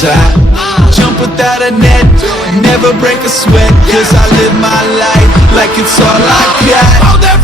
side. Jump without a net, never break a sweat, cause I live my life like it's all I got.